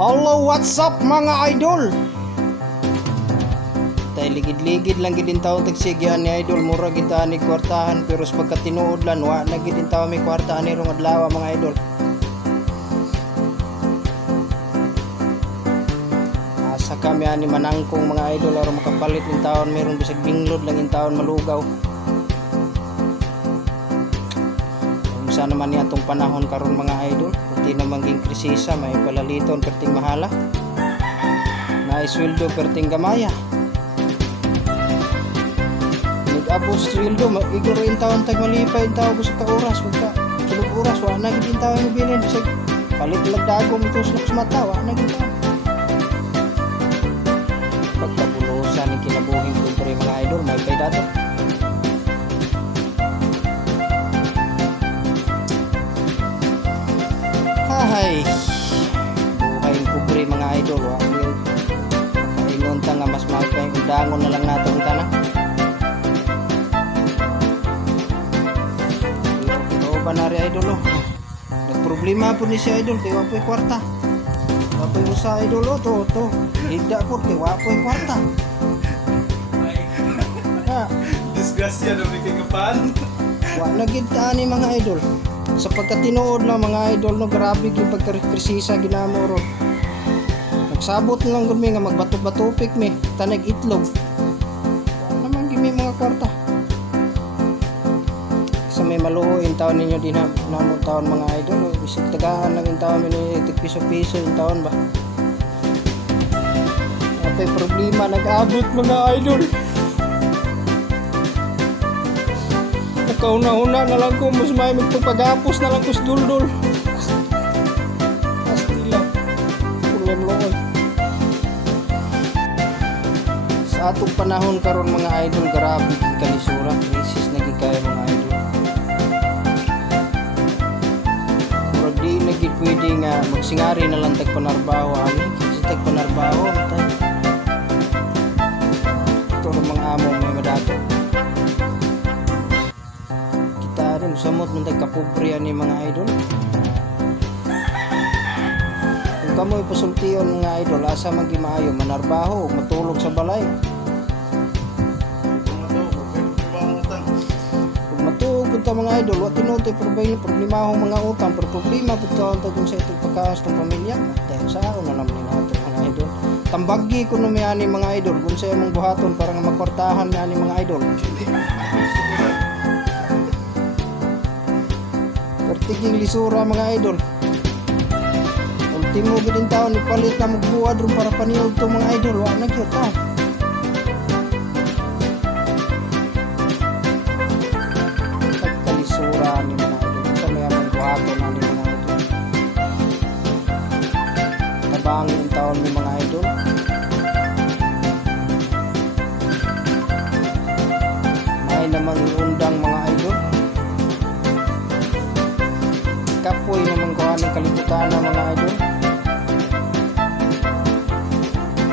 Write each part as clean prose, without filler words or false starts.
Hello, what's up mga idol? Tay ligid-ligid lang gid taon tagsigyan ni idol, mura kita ni kwartahan pero sa pagkatinuod lan wa na gid taon may kwartahan ni rong adlaw mga idol. Asa kami ani manangkong mga idol aron makapalit in taon meron bisag binglod lang in taon malugaw. Unsa naman niya atong panahon karon mga idol? Di naman ging krisisa, may palaliton perting mahala, may sweldo perting gamaya, nag-abos sweldo iguro in taon tag malipay in taon sa ka-oras magka sulog oras wa na gid in taon mo bilin bisag palit lag dagom ito sa mata wa na gid pagkabulosan ni kinabuhing kulture mga idol may pay dato. Hay buhay kubre mga idol wa kaingon ta nga mas magpay undangon na lang nato ang tanan. Ito ba na ri idol nagproblema po ni si idol kay wa po'y kwarta wa po'y usa idol to higda po kay wa po'y kwarta disgrasya na may kagapan wa na gid ta ni mga idol. Sa pagkatinuod lang mga idol no, grabe yung pagkapresisa ginamo ron. Nagsabot lang gud mi nga magbato-batupik mi tanag itlog. Naman gimi mga kwarta. Sa may maluho in taon ninyo din namo taon mga idol, bisig tagaan lang in taon ni tig-piso-piso in taon ba. Apay problema nag-abot mga idol. Kauna-una na lang ko mas may magpagapos na lang ko sa duldul pastila problem lool sa atong panahon karon mga idol. Grabe kalisura krisis na gikaya mga idol. Murag di na gid pwede nga magsingari na lang tagpanarbaho ani kasi tagpanarbaho tay ito mga amo may madato samot man tagkapobre ani mga idol. Kung kamoy pasultiyon mga idol asa magimaayo manarbaho ug matulog sa balay. Kung matulog ta mga idol wa tinutoy problema ho mga utang pero problema pud kung sa itong pagkaos ng pamilya. Dahil sa ako na naman nato mga idol. Tambagi ko no ani mga idol kung sa imong buhaton para nga makwartahan ani mga idol. Pertiging lisura mga idol. Ultimo gid taon ipalit na magbuwad ron para paniod to mga idol wa na gyud ta. Pagkalisura ni mga idol sa may among buhaton ani mga idol. Tabang in taon ni mga idol. May naman undang mga idol. Kapoy naman ko anong kalibutan ng mga idol.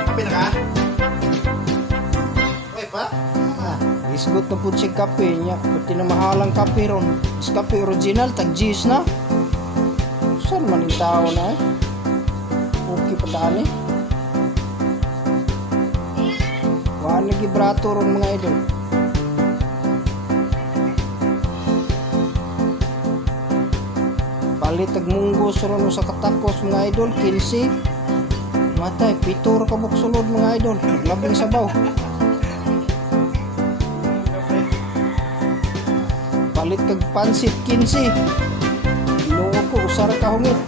kape na ka? Oy pa? Isgot na po si kape niya. Pati na mahalang kape ron. Is kape original, tag-G's na. Saan man yung tao na eh? Okay pa daan eh. Wala gibrato ron mga idol. Palit tag munggos ron sa katakos mga idol 15 matay pitur ka buksulod mga idol labing sabaw. Palit kag pansit 15 inuo ko usara ka hungit.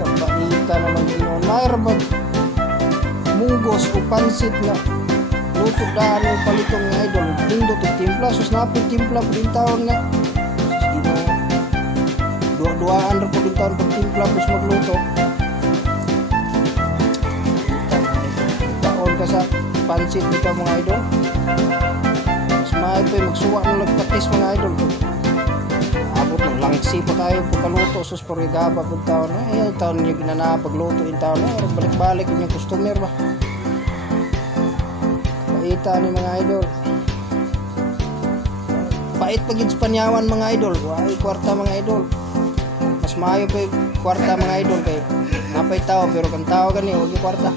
Kapaita naman ginonay rabag munggos o pansit na luto daan yung palitong nga idol pindot o timpla sus napin timpla po din taon nga duaan rin po din taon pag timpla plus magluto taon ka sa pansit nito mga idol mas mahal po yung magsuwa ng lagpatis mga idol abot ng langsi pa tayo pagkaluto sus porigaba po taon taon nyo ginana pagluto in taon balik-balik yung customer ba ita ni mga idol. pait pagid sa panyawan mga idol. Wala kwarta mga idol. Mas maayo pa yung kwarta mga idol kay napay tao pero kan tao gani wala kwarta.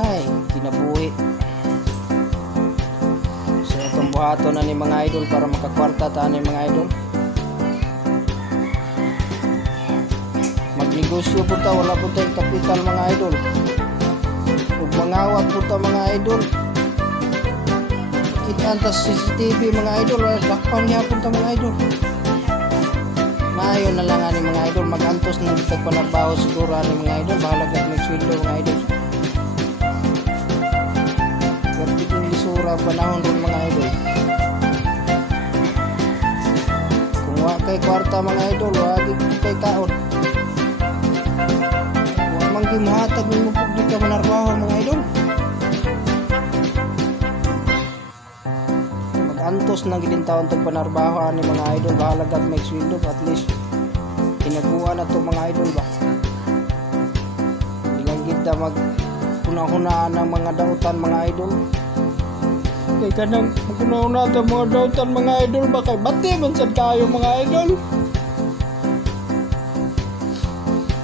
Ay, kinabuhi. So itong buhato na ni mga idol para makakwarta ta ni mga idol. Magnegosyo po ta, wala po tayong kapital mga idol. Ug mangawat po ta mga idol. Kita sa CCTV mga idol, lakpan niya po ta mga idol. Maayo na lang ani mga idol, magantos ng tagpanarbaho siguro ani mga idol, bahala gid magsweldo mga idol. Perti kong lisura panahon ron mga idol. Kung wa kay kwarta mga idol, wa gid kay kaon. Wa man gyud mahatag nimo pud di ka manarbaho mga idol. Antos na gidin taon tagpanarbaho ani mga idol, bahala gad may sweldo at least hinaguan na to mga idol ba. Ilang gid ta mag hunahunaan ng mga dautan mga idol. Kay kanang magkunahuna ta mga dautan mga idol ba kay bati man sad kayo mga idol.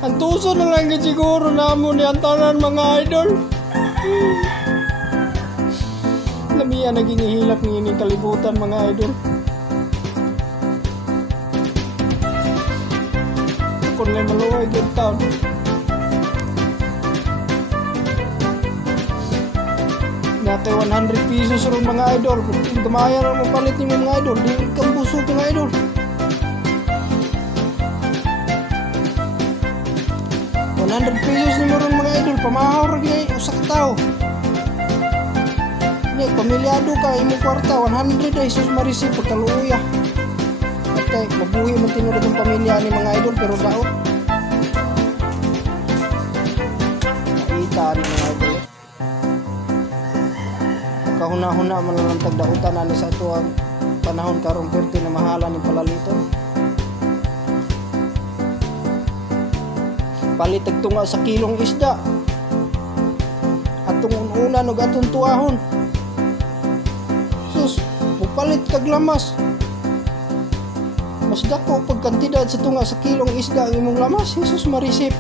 Antuso na lang gid siguro namo ni antanan mga idol. Lamiya naging ihilak ng ining kalibutan mga idol. Kung ngay maluway good town. Natay 100 pesos ron mga idol. Kung gamaya ron mapalit niyo mga idol, di kang busog mga idol. $100 niyo ron mga idol, pamahaw ron ngay usak tao. Nek pamilyado ka imo kwarta 100 ay sus marisi pagkaluya. Patay mabuhi man tinuro tong pamilya ni mga idol pero daot. Nakita ni mga idol. Kahuna-huna man lang tagdautan ani sa ato ang panahon karon perti na mahalan ni palalito. Palit tunga sa kilong isda. Atong una ug atong tuahon. Mupalit kag lamas. Mas dako pag kantidad sa tunga sa kilong isda ang imong lamas. Jesus marisip.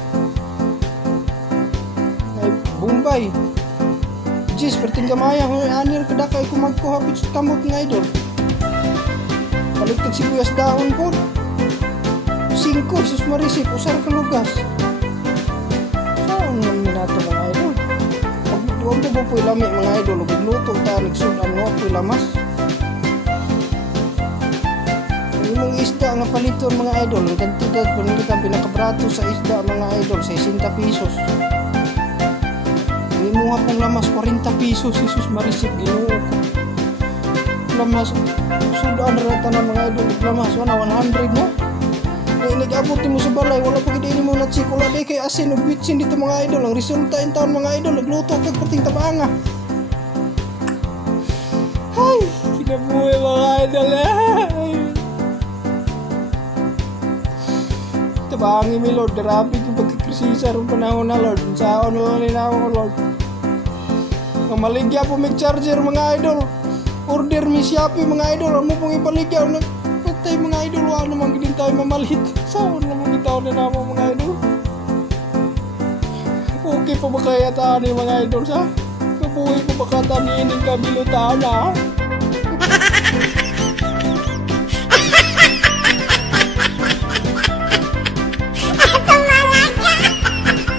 Ay Bombay. Jis perting gamaya anir kadakay ko magkuhapit sa kamot nga idol. Palit kag sibuyas dahon po. 5 Jesus marisip usar ka lugas. Saan man minato mga idol? Huwag mo po ilami mga idol. Huwag luto ta nagsunan mo po ilamas. Yung isda nga paliton mga idol, ang kantidad panilitan pinakabrato sa isda mga idol, 60 pesos. Ang imuha pong lamas 40 pesos, Jesus marisip ginuo ko. Lamas sudan rata na mga idol, lamas 100 na. Ay nag-abot mo sa balay, wala pa gid mo na check, wala day kay asin ug bitsin dito mga idol. Ang resulta in taon mga idol, nagluto kag pating tabanga. Hay, kinabuhi mga idol. Tabangi mi Lord, grabe yung pagkikrisisa ron panahon na Lord. Saan na lang ninawa ko Lord. Ang maligya po may charger mga idol. Order mi Shopee mga idol. Ano pong ipaligya? Patay mga idol, wala naman ginin tayo mamalit. Saan naman itaw na naman mga idol? Okay pa ba kaya taan mga idol sa? Kabuhay pa ba katanin yung kabilutaan ha?